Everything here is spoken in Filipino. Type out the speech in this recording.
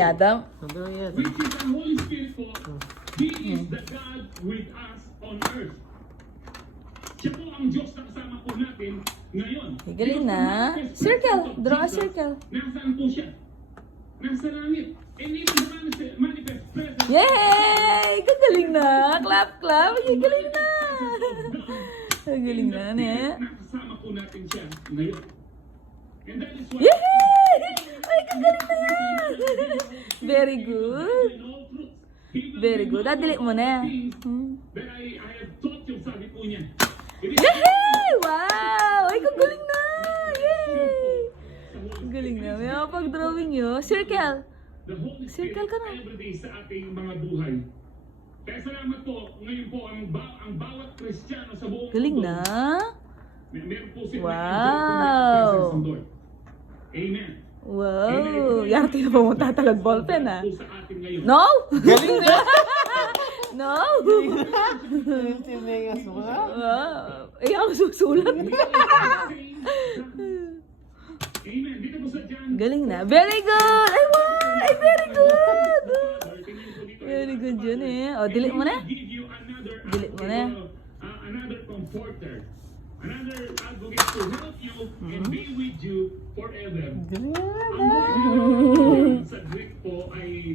Adam. Which is the Holy Spirit po. He is the God with us on earth. Siya po ang Diyos na kasama po natin ngayon. Galing na. Circle. Draw a circle. Nasaan po siya? Nasa langit. And even the manifest presence. Yay! Gagaling na. Clap, clap. Ay, galing na. Galing na, ne? Nakasama po natin siya ngayon. And that is why Yay! Ay, gagaling na yan. Very good. Very good. Delete mo na. that I have taught you, sabi po niya. Yay! Wow! Ay, gagaling na. Yay! Galing na. May pag-drawing yun. Circle. The Holy Circle Spirit ka na. everyday sa ating mga buhay. Kaya salamat po, ngayon po, ang bawat Kristiyano sa buong Galing mundo, na. meron po silang Wow. presence ng Lord. Amen. Wow. Yarte na pa mo tatalag ballpen, ha? Po sa atin ngayon. No! Galing na! No! Si Megas mo nga. Wow. Ay, ako susulat. Amen. Dito po sa John. Galing na. Very good! Ay, wow! Ay, very good! Very good yun eh. O, delete mo na. Delete mo na. Another comforter. Another advocate to help you and be with you forever. Galing na! Ang sa Greek po ay